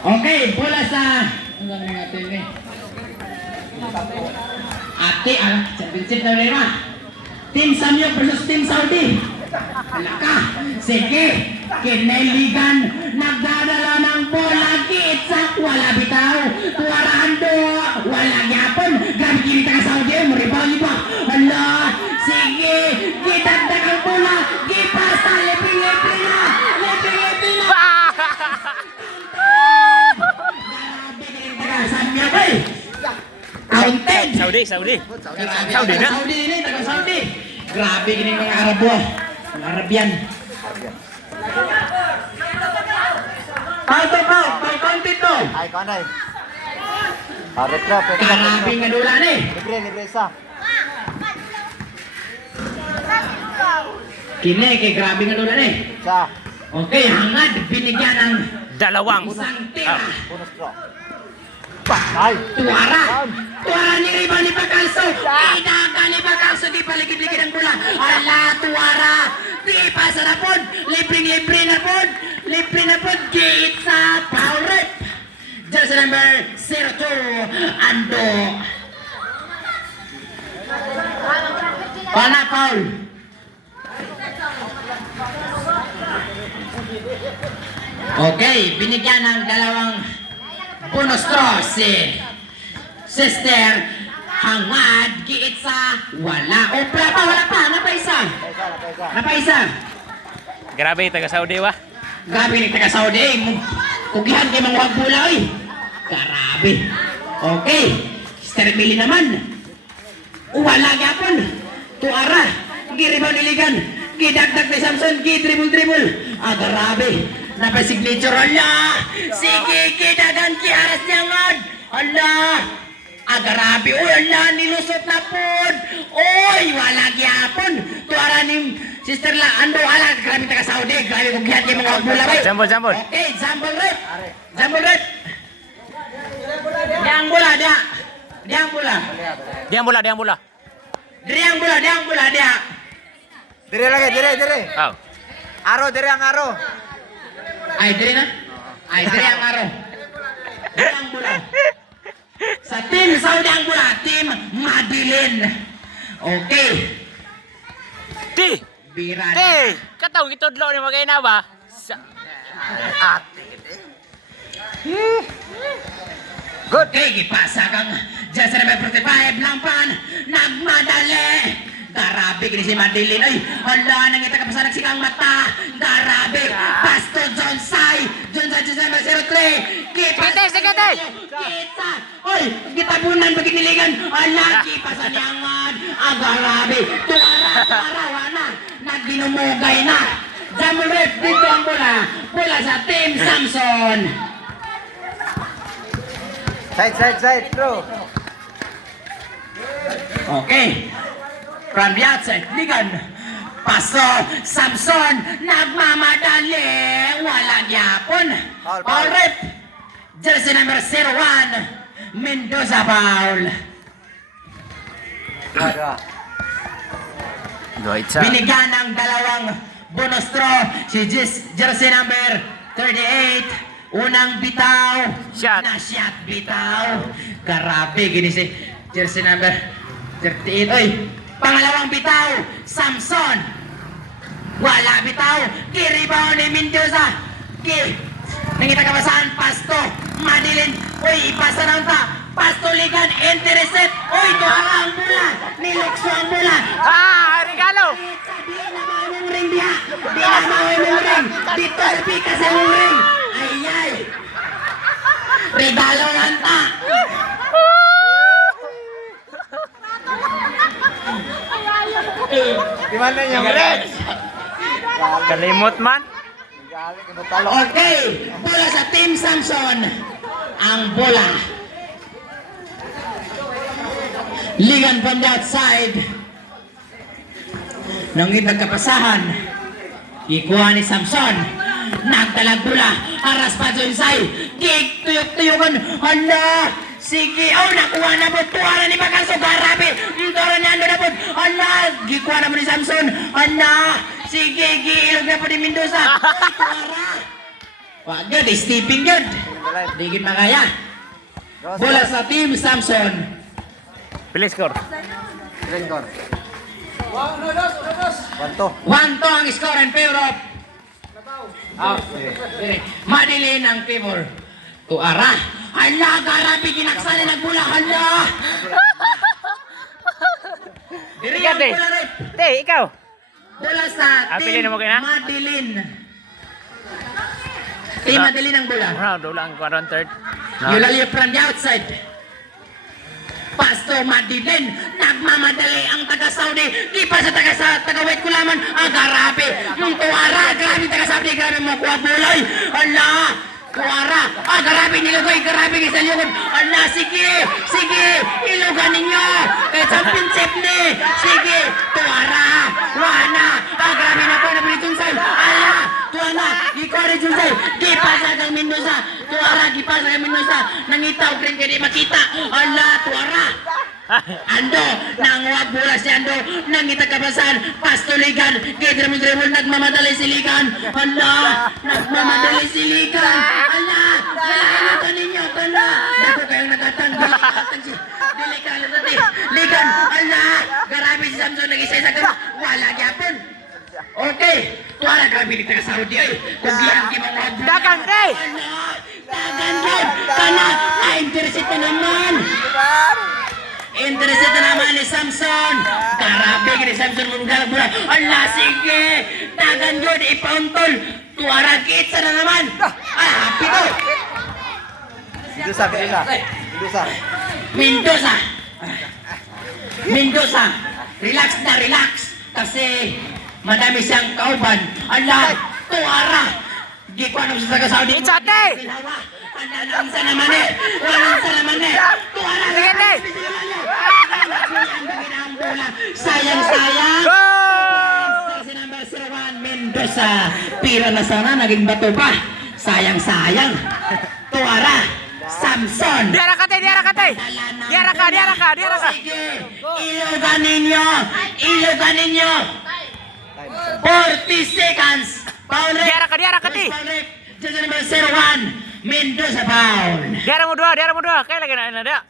Okay, bola sa... Ano naman natin eh? Ate, championship na rin Team Samyok versus Team Saudi. Alaka, sige, kineligan, nagdadala ng bola, kitsak, wala bitaw, tuwarando, wala gyapon, grabe kinita ka Saudi, maribaw ba? Hala, sige, kitagdag ang bola, gipasa, leping-leping na, leping-leping na. Grabe kinita ka Samyok, eh. Counted. Saudi na. Saudi ini, taga Saudi. Grabe gini mga Arabo. Mga Arabian. Pau counted to. Ay, kanay. Harap na, pwede ka. Grabe nga dula ni. Libre isa. Kini kay grabe nga dula ni. Isa. Okay, hangad binigyan ng Dalawang. isang tira. Bonus draw. Ay! Tuwara ni Riba ni Pacalso. Idaga ni Pacalso. Di paligid-ligid ang bola. Ala, tuwara. Di pasa na po. Libre na po. Libre na po. Gate sa foul rep. Jersey number 02, Ando. Pana foul. Okay, binigyan ng dalawang bonus draw si Sister Hangad giit sa wala. Wala pa. Napaisa. Grabe, taga Saudi wa. Grabe ni taga Saudi. Kugihan kay mga wag bola oy. Grabe. Okay. Sister Billy naman. Wala gyapon. Tuara. Giribaw niligan. Gidagdag ni Samson. Dribble. Grabe. Napasignature. Ala. Sige, kidagan kiaras niya ngad. Ala. Grabe. Uy, ala. Nilusot na pod. Uy, wala gyapon. Tuara ni Sister Ando. Ala. Grabe taga Saudi. Grabe kugihan kay mga wag bola oy. Jambol. Okay, jambol red. Diang bola dia. Diang bola. Dire lagi, dire. Oh. Aro, dire ang aro. Ay, dire na. Dire ang aro. Dire ang bola. Sa team Saudi ang bola, team Madilin. Okay. Di. Bira. Kataw gitudlo ni magay na ba? Good. Okay, gipasa kang Jersey number 45, Lampan. Nagmadali. Garabe, gini si Madilin. Ay, hala, nangita ka pa sa nagsikang mata. Garabe. Pasto Jonsay Jersey number 03. Sige. Kita. Oy, gitabunan pag iniligan. Hala, kipasan niyangan. Garabe. Tuara, wana. Nagdinumugay na. Jambol red, dito ang bola. Bola sa Team Samson. Side, bro. Okay. From the outside, ligan. Paso, Samson, nagmamadali. Walang yapon. Foul rep. Jersey number 01, Mendoza foul. Binigyan ng dalawang bonus draw si Jersey number 38. Unang bitaw. Shot. Na-shot bitaw. Grabe, gini si Jersey number 38. Oy, pangalawang bitaw, Samson. Wala bitaw. Kiribaw ni Mendoza. Nangita ka ba saan? Pasto. Madilin. Uy, ipasa lang ta. Pasto ligan. Interested. Uy, tuwara ang bola. Nilukso ang bola. Regalo. Di na mawang ring dia. Di na mawang ring. Dito sa pika sa ring. Ay. Regalo lang ta. Di mana yung red? Kalimot man. Okay, bola sa Team Samson. Ang bola. Ligan from the outside. Nangit nagkapasahan. Ikuha ni Samson. Nagdalag bola. Aras pa dyan say. Kik, tuyok-tuyokan. Hala. Sige. Oh, nakuha na po. Tuwa na ni Pacalso. Garabe. Tuwa na ando na po. Hala. Gikuha na po ni Samson. Hala. Sige. Giilog na po ni Mendoza. Ay, tuwara. Wag yun. Stepping yun. Live. Di gid makaya. Bola sa Team Samson. Please score. Green card. 1-2. 1-2 ang score in favor of Madeline ang favor to Ara. Hala, garabi ginaksali nagbula. Hala. Diri Ikaw, ang Te. bola rin. Te, ikaw. Bola sa Pilin Team mo kayo na? Madeline. Team Madeline ang bola. Round, ulang ko around third. Yulalio from the outside. Pasto Madeline, nagmamadali ang taga-Saudi. Kipa sa taga-White Kulaman. Garabe. Yung Tuara, grabe taga-Saudi. Grabe makuha bulay. Ala, Tuara. Garabe nilugoy. Grabe sa liyod. Ala, sige. Sige. Ilugan ninyo. Championship ni. Sige. Tuara. Wana. Grabe na po na pinitunsay. Ala. Tuana. Encourage yung say. Gipasa kang Mendoza. Tuara. Gipasa kang Mendoza. Nangitaw. Kring kaya di makita. Ala. Tuara. Ando, nanguwag bola si Ando, nangita kabasan, pastuligan, dribble, nagmamadali si Ligan. Hala, nagmamadali si Ligan. Hala, hala ninyo, hala. Dako kayong nakatanggal. Delikado natin. Ligan, hala. Garabi si Samson, nag-isa sa gano'n. Wala gyapon. Okay, tuwala grabe ni taga Saudi ay. Kung diyan di mawag bola. Dagan, Te! Hala, dagan yun. Kana, na-interested na naman. Interested na naman ni Samson. Karabe ni Samson munggalag bola. Allah, sige. Dagan yun, ipauntol. Tuaragit sa na naman. Happy to. Mendoza. Mendoza. Relax na, relax. Kasi madami siyang kauban. Allah, tuara. Di ko ano sa taga-Saudi. It's a Te! Ang sa naman eh. Ang sa naman eh. Tuara. Sige, Te! Sayang. Go! Si number 01, Mendoza. Pira na sana, naging bato pa. Sayang. Tuara. Samson. Diara ka, Te! Diara ka! 40 seconds. Foul rate. Diara ka, Te! Foul rate. Just number 01, Mendoza foul. Diara mo dua. Kaya lagi na dia.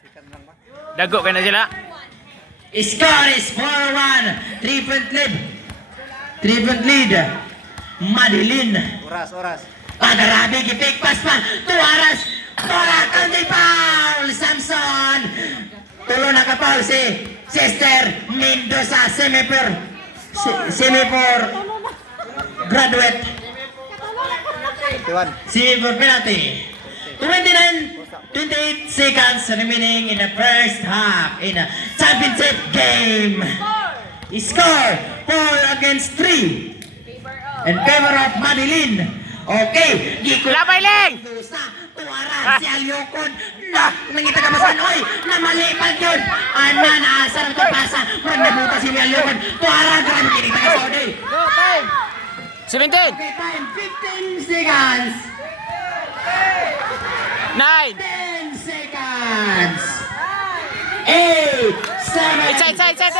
Dago kayo na sila. Score is 4-1. 3-point lead. Madeline. Oras. Garabe, gipik pass pa. Tuaras. Bola country foul. Samson. Tulo na ka foul si Sister Mendoza. Semi-for graduate. 21. Silver penalty. 28 seconds remaining in the first half in a championship game. Score 4-3 in favor of Madeline. Okay, Labay, Ling! Tuara si Alyokon. Nangita ka ba oy? Namalipad yun. Naasar ito pasa. Nabuta si Alyokon. Tuara, grabe kinita ka Saudi. 17! Okay, time 15 seconds. 9! 10 seconds. 8, 7, Inside, 6, 5,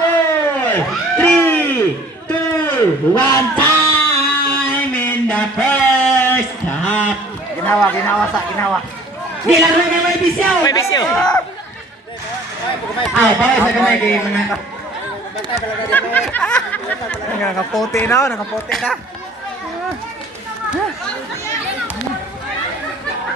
4, 3, 2, 1. Time in the first half. Ginawa. Dilaro na may bisyaw. May bisyo. Bawal sa kamay kay mga... Nakapote na.